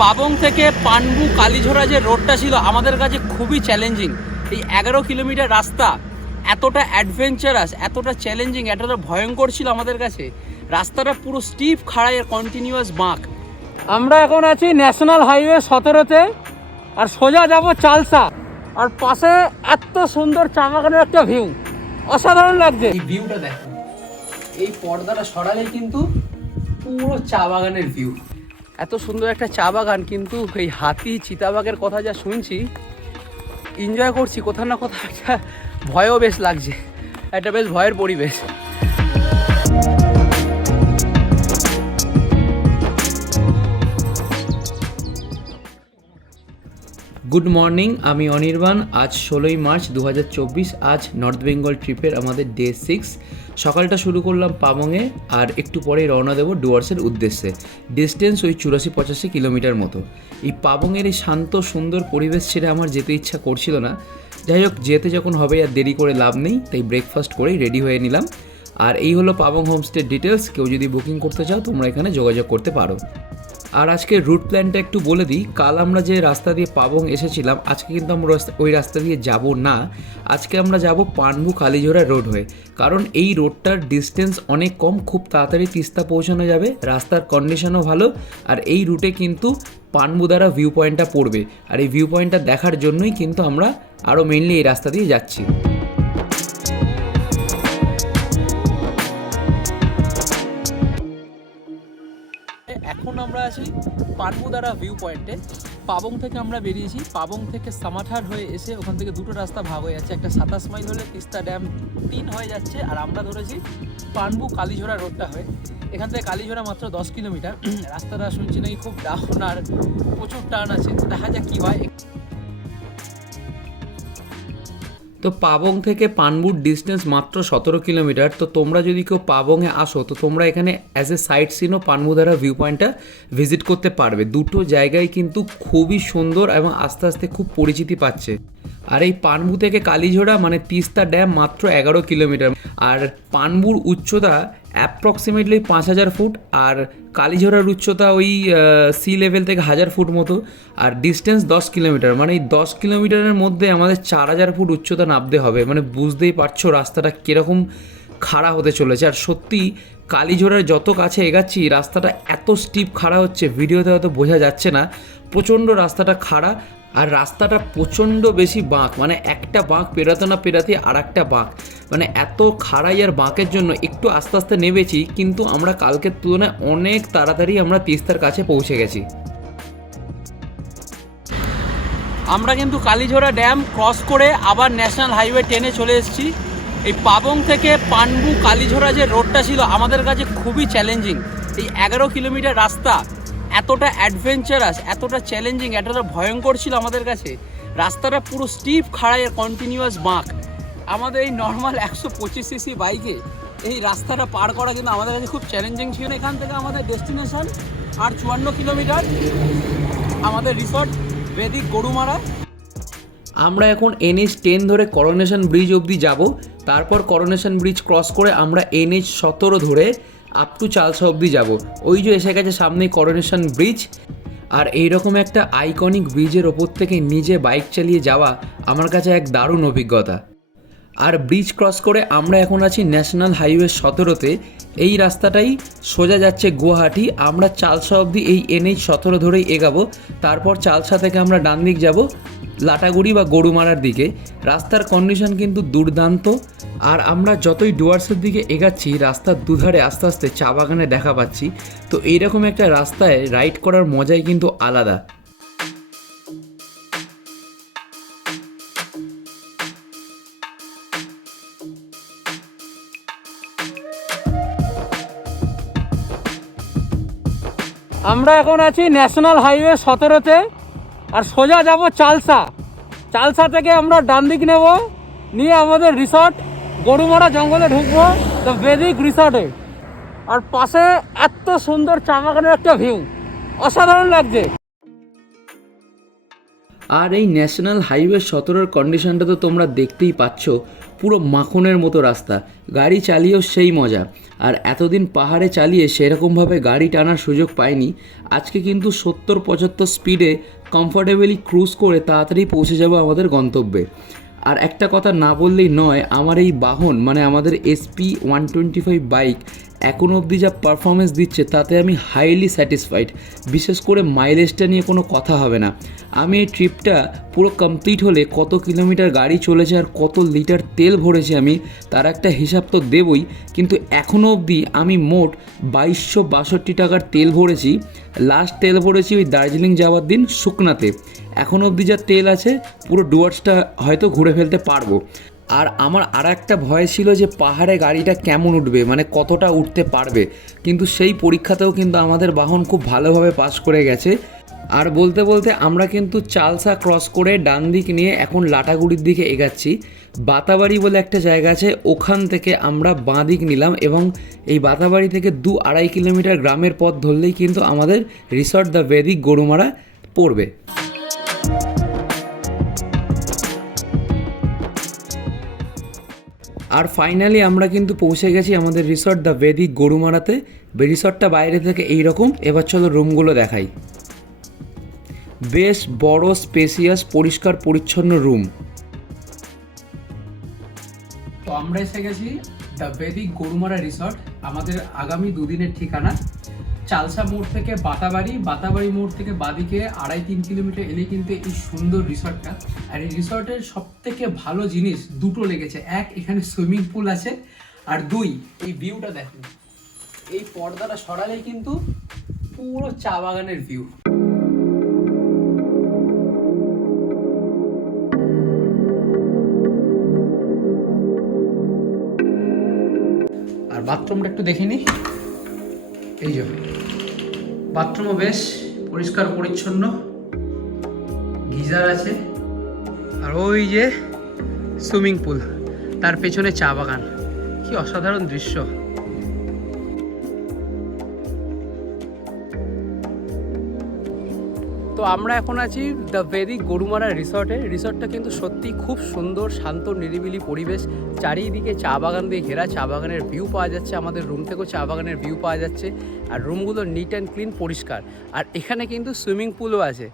পাবং থেকে পানবু কালীঝোড়া যে রোডটা ছিল আমাদের কাছে খুবই চ্যালেঞ্জিং। এই 11 কিলোমিটার রাস্তা এতটা অ্যাডভেঞ্চারাস, এতটা চ্যালেঞ্জিং, এতটা ভয়ঙ্কর ছিল আমাদের কাছে। রাস্তাটা পুরো স্টিপ খাড়াই, কন্টিনিউয়াস বাঁক। আমরা এখন আছি ন্যাশনাল হাইওয়ে 17-তে, আর সোজা যাব চালসা। আর পাশে এত সুন্দর চা বাগানের একটা ভিউ, অসাধারণ লাগছে। এই ভিউটা দেখো, এই পর্দাটা সরালেই কিন্তু পুরো চা বাগানের ভিউ। এত সুন্দর একটা চা বাগান, কিন্তু এই হাতি চিতাবাঘের কথা যা শুনছি, এনজয় করছি কোথাও না কোথাও, একটা ভয়ও বেশ লাগছে, একটা বেশ ভয়ের পরিবেশ। গুড মর্নিং, আমি অনির্বাণ। আজ 16ই মার্চ 2024। আজ নর্থ বেঙ্গল ট্রিপের আমাদের ডে 6। সকালটা শুরু করলাম পাবংয়ে, আর একটু পরেই রওনা দেবো ডুয়ার্সের উদ্দেশ্যে। ডিস্টেন্স ওই 84-85 কিলোমিটার মতো। এই পাবংয়ের এই শান্ত সুন্দর পরিবেশ ছেড়ে আমার যেতে ইচ্ছা করছিল না। যাই হোক, যেতে যখন হবে আর দেরি করে লাভ নেই, তাই ব্রেকফাস্ট করেই রেডি হয়ে নিলাম। আর এই হলো পাবং হোমস্টের ডিটেলস। কেউ যদি বুকিং করতে চাও তোমরা এখানে যোগাযোগ করতে পারো। আর আজকে রুট প্ল্যানটা একটু বলে দিই। কাল আমরা যে রাস্তা দিয়ে পাবং এসেছিলাম, আজকে কিন্তু আমরা ওই রাস্তা দিয়ে যাব না। আজকে আমরা যাব পানবু কালীঝোড়া রোড হয়ে, কারণ এই রোডটার ডিস্টেন্স অনেক কম, খুব তাড়াতাড়ি তিস্তা পৌঁছানো যাবে, রাস্তার কন্ডিশনও ভালো। আর এই রুটে কিন্তু পানবু দ্বারা ভিউ পয়েন্টটা পড়বে, আর এই ভিউ পয়েন্টটা দেখার জন্যই কিন্তু আমরা আরও মেইনলি এই রাস্তা দিয়ে যাচ্ছি। এখন আমরা আছি পানবুদারা ভিউ পয়েন্টে। পাবং থেকে আমরা বেরিয়েছি। পাবং থেকে সামাঠার হয়ে এসে ওখান থেকে দুটো রাস্তা ভাগ হয়ে যাচ্ছে। একটা 27 মাইল হলে তিস্তা ড্যাম 3 হয়ে যাচ্ছে, আর আমরা ধরেছি পানবু কালীঝোড়া রোডটা হয়ে। এখান থেকে কালীঝোড়া মাত্র 10 কিলোমিটার। রাস্তাটা শুনছি নাকি খুব ডাউন আর প্রচুর টার্ন আছে, তো দেখা যাক কী হয়। তো পাবং থেকে পানবুর ডিস্টেন্স মাত্র 17 কিলোমিটার। তো তোমরা যদি কেউ পাবংয়ে আসো, তো তোমরা এখানে অ্যাজ এ সাইট সিনও পানবুদারা ভিউ পয়েন্টটা ভিজিট করতে পারবে। দুটো জায়গায় কিন্তু খুবই সুন্দর এবং আস্তে আস্তে খুব পরিচিতি পাচ্ছে। আর এই পানবু থেকে কালীঝোড়া মানে তিস্তা ড্যাম মাত্র 11 কিলোমিটার। আর পানবুর উচ্চতা অ্যাপ্রক্সিমেটলি 5000 ফুট, আর কালীঝোড়ার উচ্চতা ওই সি লেভেল থেকে 1000 ফুট মতো। আর ডিস্টেন্স 10 কিলোমিটার, মানে এই 10 কিলোমিটারের মধ্যে আমাদের 4000 ফুট উচ্চতা নামতে হবে। মানে বুঝতেই পারছো রাস্তাটা কীরকম খাড়া হতে চলেছে। আর সত্যি কালীঝোড়ার যত কাছে এগাচ্ছি রাস্তাটা এত স্টিপ খাড়া হচ্ছে, ভিডিওতে হয়তো বোঝা যাচ্ছে না। প্রচণ্ড রাস্তাটা খাড়া, আর রাস্তাটা প্রচণ্ড বেশি বাঁক, মানে একটা বাঁক পেরাতে না পেরাতে আর একটা বাঁক, মানে এত খাড়াই আর বাঁকের জন্য একটু আস্তে আস্তে নেমেছি, কিন্তু আমরা কালকের তুলনায় অনেক তাড়াতাড়ি আমরা তিস্তার কাছে পৌঁছে গেছি। আমরা কিন্তু কালীঝোড়া ড্যাম ক্রস করে আবার ন্যাশনাল হাইওয়ে 10-এ চলে এসেছি। এই পাবং থেকে পানবু কালীঝোড়া যে রোডটা ছিল আমাদের কাছে খুবই চ্যালেঞ্জিং। এই 11 কিলোমিটার রাস্তা এতটা অ্যাডভেঞ্চারাস, এতটা চ্যালেঞ্জিং, এতটা ভয়ঙ্কর ছিল আমাদের কাছে। রাস্তাটা পুরো স্টিপ খাড়াই, কন্টিনিউয়াস বাঁক। আমাদের এই নর্মাল 125 সিসি বাইকে এই রাস্তাটা পার করা কিন্তু আমাদের কাছে খুব চ্যালেঞ্জিং ছিল। এখান থেকে আমাদের ডেস্টিনেশন আর 54 কিলোমিটার, আমাদের রিসর্ট বেদিক গরুমারা। আমরা এখন NH 10 ধরে করোনেশন ব্রিজ অবধি যাব। তারপর করোনেশন ব্রিজ ক্রস করে আমরা NH 17 ধরে আপ টু চালসা অবধি যাব। ওই যে এসে গেছে সামনেই করোনেশন ব্রিজ। আর এইরকম একটা আইকনিক ব্রিজের ওপর থেকে নিজে বাইক চালিয়ে যাওয়া আমার কাছে এক দারুণ অভিজ্ঞতা। আর ব্রিজ ক্রস করে আমরা এখন আছি ন্যাশনাল হাইওয়ে 17-তে। এই রাস্তাটাই সোজা যাচ্ছে গুয়াহাটি। আমরা চালসা অবধি এই NH 17 ধরেই এগাবো। তারপর চালসা থেকে আমরা ডান দিক যাব লাটাগুড়ি বা গরুমারার দিকে। রাস্তার কন্ডিশন কিন্তু দুর্দান্ত। আর আমরা যতই ডুয়ার্সের দিকে এগাচ্ছি, রাস্তার দুধারে আস্তে আস্তে চা বাগানে দেখা পাচ্ছি। তো এইরকম একটা রাস্তায় রাইড করার মজাই কিন্তু আলাদা। আমরা এখন আছি ন্যাশনাল হাইওয়ে 17-তে, আর সোজা যাব চালসা। চালসা থেকে আমরা ডান দিক নেব, নিয়ে আমাদের রিসর্ট গরুমারা জঙ্গলে ঢুকবো, দ্য বেদিক রিসর্টে। আর পাশে এত সুন্দর চা বাগানের একটা ভিউ, অসাধারণ লাগছে। আর এই ন্যাশনাল হাইওয়ে 17-র কন্ডিশনটা তো তোমরা দেখতেই পাচ্ছ, পুরো মাখনের মতো রাস্তা, গাড়ি চালিয়েও সেই মজা। আর এতদিন পাহাড়ে চালিয়ে সেরকমভাবে গাড়ি টানার সুযোগ পাইনি। আজকে কিন্তু 70-75 স্পিডে কমফোর্টেবলি ক্রুজ করে তাড়াতাড়ি পৌঁছে যাব আমাদের গন্তব্যে। আর একটা কথা না বললেই নয়, আমার এই বাহন মানে আমাদের SP125 বাইক এখনও অবধি যা পারফরমেন্স দিচ্ছে তাতে আমি হাইলি স্যাটিসফাইড। বিশেষ করে মাইলেজটা নিয়ে কোনো কথা হবে না। আমি এই ট্রিপটা পুরো কমপ্লিট হলে কত কিলোমিটার গাড়ি চলেছে আর কত লিটার তেল ভরেছি আমি তার একটা হিসাব তো দেবই, কিন্তু এখনও অবধি আমি মোট 2262 টাকার তেল ভরেছি। লাস্ট তেল ভরেছি ওই দার্জিলিং যাওয়ার দিন শুকনাতে। এখনও অবধি যা তেল আছে পুরো ডুয়ার্সটা হয়তো ঘুরে ফেলতে পারবো। আর আমার আর একটা ভয় ছিল যে পাহাড়ে গাড়িটা কেমন উঠবে, মানে কতটা উঠতে পারবে, কিন্তু সেই পরীক্ষাতেও কিন্তু আমাদের বাহন খুব ভালোভাবে পাস করে গেছে। আর বলতে বলতে আমরা কিন্তু চালসা ক্রস করে ডান দিক নিয়ে এখন লাটাগুড়ির দিকে এগাচ্ছি। বাতাবাড়ি বলে একটা জায়গা আছে, ওখান থেকে আমরা বাঁ দিক নিলাম এবং এই বাতাবাড়ি থেকে 2-2.5 কিলোমিটার গ্রামের পথ ধরলেই কিন্তু আমাদের রিসর্ট দ্য ভেদিক গরুমারা পড়বে। আর ফাইনালি আমরা কিন্তু পৌঁছে গেছি আমাদের রিসর্ট দ্য ভেদিক গরুমারাতে। রিসর্টটা বাইরে থেকে এইরকম। এবার চলো রুমগুলো দেখাই। বেশ বড়, স্পেসিয়াস, পরিষ্কার পরিচ্ছন্ন রুম। তো আমরা এসে গেছি দ্য ভেদিক গরুমারা রিসর্ট। আমাদের আগামী দুদিনের ঠিকানা চালসা মোড় থেকে বাতাবাড়ি মোড় থেকে বাদিকে 2.5-3 কিলোমিটার এলেই কিন্তু এই সুন্দর রিসর্টটা। আর এই রিসর্টের সব থেকে ভালো জিনিস দুটো লেগেছে। এক, এখানে সুইমিং পুল আছে, আর দুই, এই ভিউটা দেখুন। এই পর্দাটা সরালেই কিন্তু পুরো চা বাগানের ভিউ। আর বাথরুমটা একটু দেখে নি। এই যে বাথরুমও বেশ পরিষ্কার পরিচ্ছন্ন, গিজার আছে, আর ওই যে সুইমিং পুল, তার পেছনে চা বাগান। কি অসাধারণ দৃশ্য। তো আমরা এখন আছি দ্য ভেদিক গরুমারা রিসর্টে। রিসর্টটা কিন্তু সত্যি খুব সুন্দর, শান্ত নিরিবিলি পরিবেশ, চারিদিকে চা বাগান দিয়ে ঘেরা। চা বাগানের ভিউ পাওয়া যাচ্ছে, আমাদের রুম থেকেও চা বাগানের ভিউ পাওয়া যাচ্ছে। আর রুমগুলো নিট অ্যান্ড ক্লিন, পরিষ্কার। আর এখানে কিন্তু সুইমিং পুলও আছে।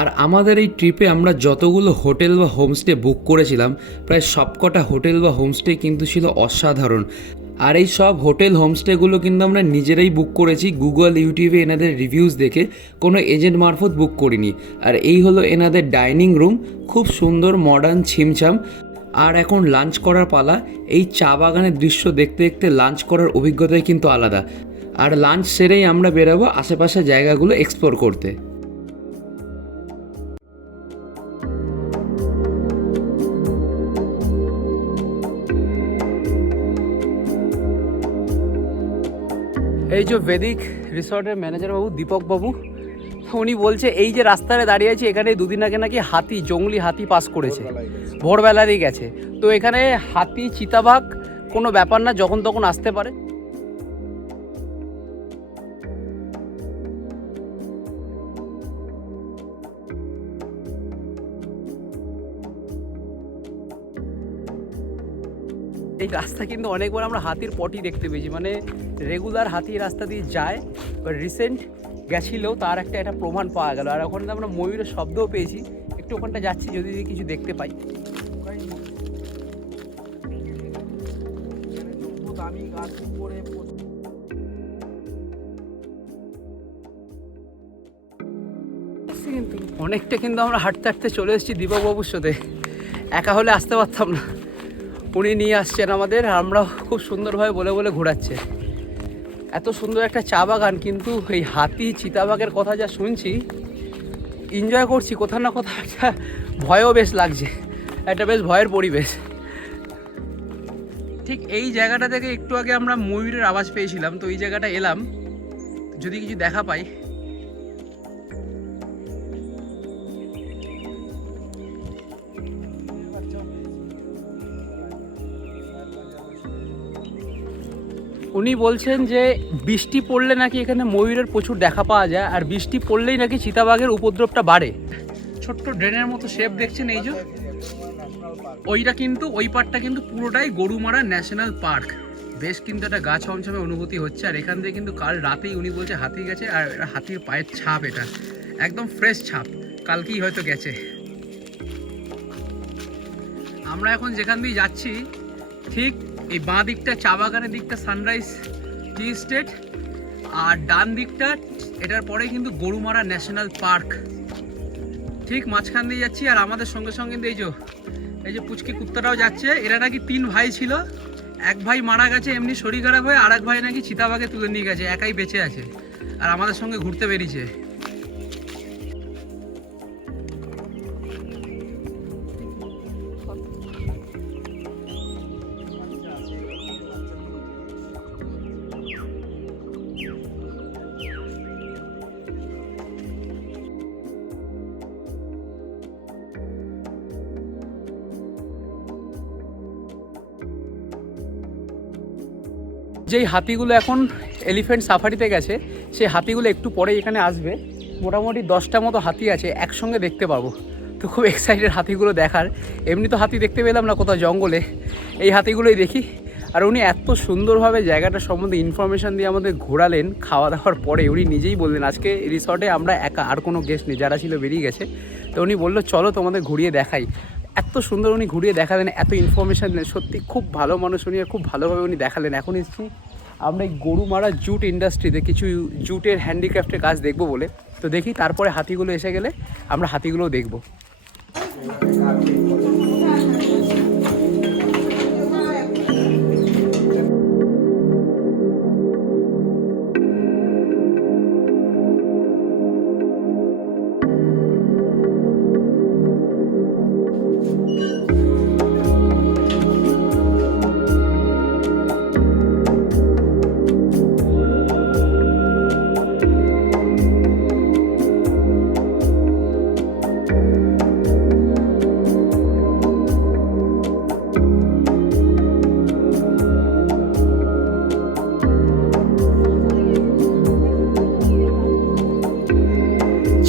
আর আমাদের এই ট্রিপে আমরা যতগুলো হোটেল বা হোমস্টে বুক করেছিলাম, প্রায় সবকটা হোটেল বা হোমস্টে কিন্তু ছিল অসাধারণ। আর এই সব হোটেল হোমস্টেগুলো কিন্তু আমরা নিজেরাই বুক করেছি, গুগল, ইউটিউবে এনাদের রিভিউজ দেখে, কোনো এজেন্ট মারফত বুক করিনি। আর এই হলো এনাদের ডাইনিং রুম, খুব সুন্দর, মডার্ন, ছিমছাম। আর এখন লাঞ্চ করার পালা। এই চা বাগানের দৃশ্য দেখতে দেখতে লাঞ্চ করার অভিজ্ঞতাই কিন্তু আলাদা। আর লাঞ্চ সেরেই আমরা বেরোবো আশেপাশে জায়গাগুলো এক্সপ্লোর করতে। এই যে ভেদিক রিসর্টের ম্যানেজার বাবু, দীপক বাবু, উনি বলছে এই যে রাস্তায় দাঁড়িয়ে আছে এখানে দুদিন আগে নাকি হাতি, জঙ্গলি হাতি পাস করেছে, ভোরবেলারই গেছে। তো এখানে হাতি, চিতাবাঘ কোনো ব্যাপার না, যখন তখন আসতে পারে। এই রাস্তা কিন্তু অনেকবার আমরা হাতির পটি দেখতে পেয়েছি, মানে রেগুলার হাতি রাস্তা দিয়ে যায়। রিসেন্ট গেছিলেও তার একটা প্রমাণ পাওয়া গেল। আর ওখানে আমরা ময়ূরের শব্দও পেয়েছি। একটু ওখানটা যাচ্ছি, যদি কিছু দেখতে পাই। কিন্তু অনেকটা কিন্তু আমরা হাঁটতে হাঁটতে চলে এসেছি দীপকবাবুর সাথে। একা হলে আসতে পারতাম না, উনি নিয়ে আসছেন আমাদের। আমরা খুব সুন্দরভাবে বলে বলে ঘোরাচ্ছে। এত সুন্দর একটা চা বাগান, কিন্তু এই হাতি, চিতাবাঘের কথা যা শুনছি, এনজয় করছি কোথাও না কোথাও, একটা ভয়ও বেশ লাগছে, একটা বেশ ভয়ের পরিবেশ। ঠিক এই জায়গাটা থেকে একটু আগে আমরা ময়ূরের আওয়াজ পেয়েছিলাম, তো এই জায়গাটা এলাম, যদি কিছু দেখা পাই। উনি বলছেন যে বৃষ্টি পড়লে নাকি এখানে ময়ূরের প্রচুর দেখা পাওয়া যায়, আর বৃষ্টি পড়লেই নাকি চিতাবাঘের উপদ্রবটা বাড়ে। ছোট্ট ড্রেনের মতো শেপ দেখছেন এই যে, ওইটা কিন্তু ওই পার্টটা কিন্তু পুরোটাই গরুমারা ন্যাশনাল পার্ক। বেশ কিন্তু একটা গা ছমছমে অনুভূতি হচ্ছে। আর এখান থেকে কিন্তু কাল রাতেই উনি বলছে হাতি গেছে, আর হাতির পায়ের ছাপ, এটা একদম ফ্রেশ ছাপ, কালকেই হয়তো গেছে। আমরা এখন যেখান দিয়ে যাচ্ছি ঠিক এই বাঁ দিকটা চা বাগানের দিকটা সানরাইজ টি এস্টেট, আর ডান দিকটা এটার পরে কিন্তু গরুমারা ন্যাশনাল পার্ক। ঠিক মাঝখান দিয়ে যাচ্ছি, আর আমাদের সঙ্গে সঙ্গে কিন্তু এই যে পুচকি কুত্তাটাও যাচ্ছে। এরা নাকি 3 ভাই ছিল, এক ভাই মারা গেছে এমনি শরীর খারাপ হয়ে, আর এক ভাই নাকি চিতাবাঘে তুলে নিয়ে গেছে, একাই বেঁচে আছে আর আমাদের সঙ্গে ঘুরতে বেরিয়েছে। যেই হাতিগুলো এখন এলিফ্যান্ট সাফারিতে গেছে, সেই হাতিগুলো একটু পরে এখানে আসবে। মোটামুটি 10টা মতো হাতি আছে, একসঙ্গে দেখতে পাবো। তো খুব এক্সাইটেড হাতিগুলো দেখার। এমনি তো হাতি দেখতে পেলাম না কোথাও জঙ্গলে, এই হাতিগুলোই দেখি। আর উনি এত সুন্দরভাবে জায়গাটা সম্বন্ধে ইনফরমেশান দিয়ে আমাদের ঘোরালেন। খাওয়া দাওয়ার পরে উনি নিজেই বললেন আজকে রিসর্টে আমরা একা, আর কোনো গেস্ট নেই, যারা ছিল বেরিয়ে গেছে। তো উনি বললো চলো তোমাদের ঘুরিয়ে দেখাই। এত সুন্দর উনি ঘুরিয়ে দেখালেন, এত ইনফরমেশান দিলেন, সত্যি খুব ভালো মানুষ উনি, আর খুব ভালোভাবে উনি দেখালেন। এখন এসেছি আমরা এই গরুমারা জুট ইন্ডাস্ট্রিতে কিছু জুটের হ্যান্ডিক্রাফটের কাজ দেখবো বলে। তো দেখি তারপরে হাতিগুলো এসে গেলে আমরা হাতিগুলোও দেখবো।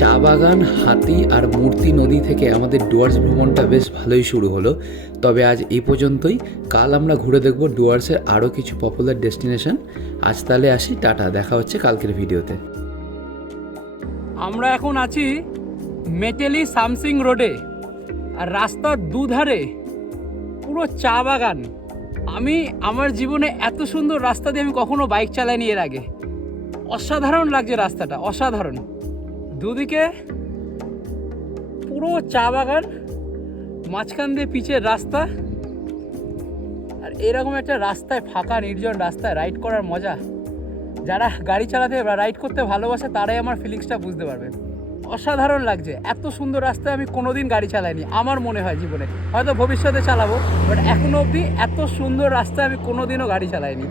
চা বাগান, হাতি আর মূর্তি নদী থেকে আমাদের ডুয়ার্স ভ্রমণটা বেশ ভালোই শুরু হলো। তবে আজ এই পর্যন্তই। কাল আমরা ঘুরে দেখব ডুয়ার্সের আরও কিছু পপুলার ডেস্টিনেশন। আজ তাহলে আসি, টাটা, দেখা হচ্ছে কালকের ভিডিওতে। আমরা এখন আছি মেটেলি সামসিং রোডে, আর রাস্তার দুধারে পুরো চা বাগান। আমি আমার জীবনে এত সুন্দর রাস্তা দিয়ে আমি কখনো বাইক চালাইনি এর আগে। অসাধারণ লাগছে রাস্তাটা, অসাধারণ। দুদিকে পুরো চা বাগান, মাঝখান দিয়ে পিচের রাস্তা, আর এরকম একটা রাস্তায়, ফাঁকা নির্জন রাস্তায় রাইড করার মজা, যারা গাড়ি চালাতে বা রাইড করতে ভালোবাসে তারাই আমার ফিলিংসটা বুঝতে পারবে। অসাধারণ লাগছে। এত সুন্দর রাস্তায় আমি কোনোদিন গাড়ি চালাইনি আমার মনে হয় জীবনে, হয়তো ভবিষ্যতে চালাবো, বাট এখনো অবধি এত সুন্দর রাস্তায় আমি কোনোদিনও গাড়ি চালাইনি।